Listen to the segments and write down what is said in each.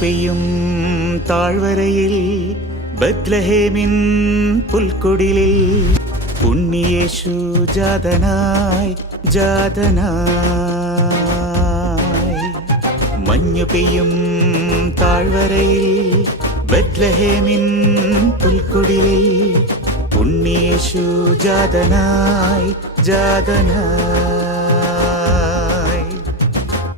പെയ്യും താഴ്വരയിൽ ബത്ലഹേമിൻ പുൽക്കുടിലിൽ ഉണ്ണിയേശു ജാതനായി മഞ്ഞു പെയ്യും താഴ്വരയിൽ ബത്ലഹേമിൻ പുൽക്കുടിലിൽ ഉണ്ണിയേശു ജാതനായി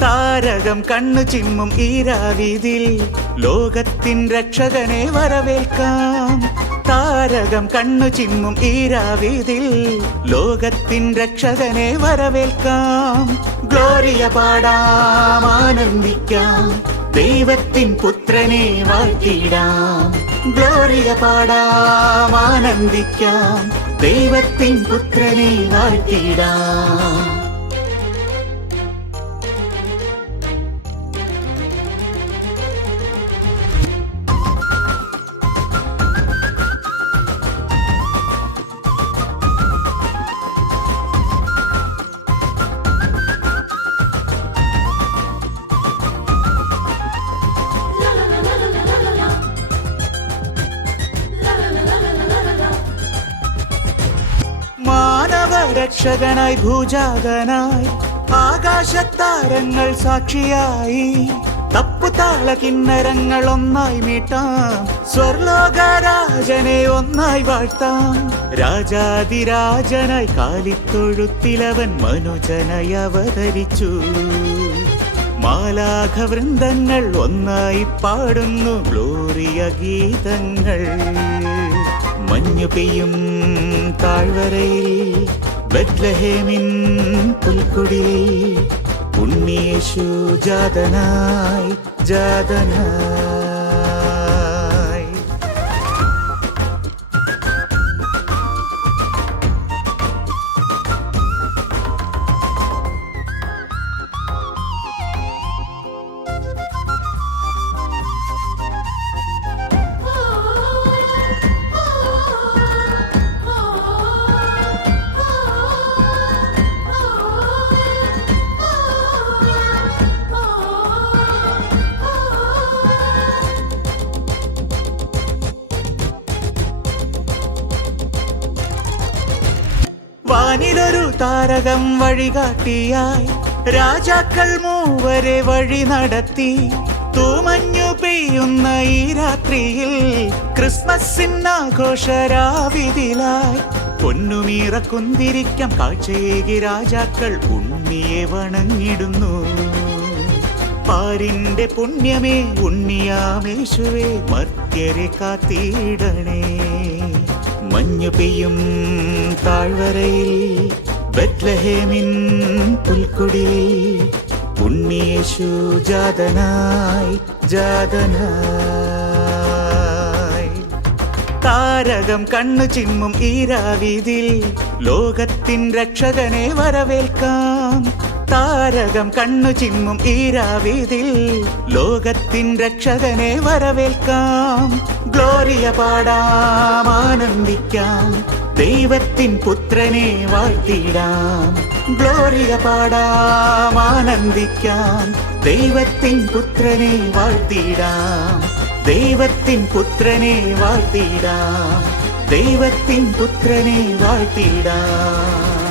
താരകം കണ്ണു ചിമ്മും ഈരാവീതിൽ ലോകത്തിൻ രക്ഷകനെ വരവേൽക്കാം. താരകം കണ്ണു ചിമ്മും ഈരാവീതിൽ ലോകത്തിൻ രക്ഷകനെ വരവേൽക്കാം. ഗ്ലോറിയ പാടാം, ആനന്ദിക്കാം, ദൈവത്തിൻ പുത്രനെ വാഴ്ത്തിടാം. ഗ്ലോറിയ പാടാം, ആനന്ദിക്കാം, ദൈവത്തിൻ പുത്രനെ വാഴ്ത്തിടാം. രക്ഷകനായി ഭൂജാതനായി ആകാശത്താരങ്ങൾ സാക്ഷിയായി തപ്പുതാള കിന്നരങ്ങൾ ഒന്നായി മീട്ടാം. സ്വർലോകരാജനെ ഒന്നായി വാഴ്ത്താം. രാജാതിരാജനായി കാലിത്തൊഴുത്തിലവൻ മനുജനായി അവതരിച്ചു. മാലാഖവൃന്ദങ്ങൾ ഒന്നായി പാടുന്നു ഗ്ലോറിയ ഗീതങ്ങൾ. മഞ്ഞു പെയ്യും താഴ്വരയിൽ ബത്ലഹേമിൻ പുൽക്കുടിലിൽ ഉണ്ണിയേശു ജാതനായി വാനിലൊരു താരകം വഴികാട്ടിയായി രാജാക്കൾ മൂവരെ വഴി നടത്തി. തൂമഞ്ഞു പെയ്യുന്ന ഈ രാത്രിയിൽ ക്രിസ്മസിനാഘോഷരാവിതിലായി പൊന്നുമീറക്കുന്തിരിക്കം കാഴ്ചയേകി രാജാക്കൾ ഉണ്ണിയെ വണങ്ങിടുന്നു. പാരിന്റെ പുണ്യമേ, ഉണ്ണിയാമേശുവേ, മർത്യരെ കാത്തിടണേ. മഞ്ഞു പെയ്യും താഴ്വരയിൽ ബത്ലഹേമിൻ പുൽക്കുടിലിൽ ഉണ്ണിയേശു ജാതനായി താരകം കണ്ണു ചിമ്മും ഈരാവീതിൽ ലോകത്തിൻ രക്ഷകനെ വരവേൽക്കാം. താരകം കണ്ണു ചിമ്മും ഈരാവീതിൽ ലോകത്തിൻ രക്ഷകനെ വരവേൽക്കാം. ഗ്ലോറിയ പാടാം, ആനന്ദിക്കാം, ദൈവത്തിൻ പുത്രനെ വാഴ്ത്തിടാം. ഗ്ലോറിയ പാടാം, ആനന്ദിക്കാം, ദൈവത്തിൻ പുത്രനെ വാഴ്ത്തിടാം. ദൈവത്തിൻ പുത്രനെ വാഴ്ത്തിടാം. ദൈവത്തിൻ പുത്രനെ വാഴ്ത്തിടാം.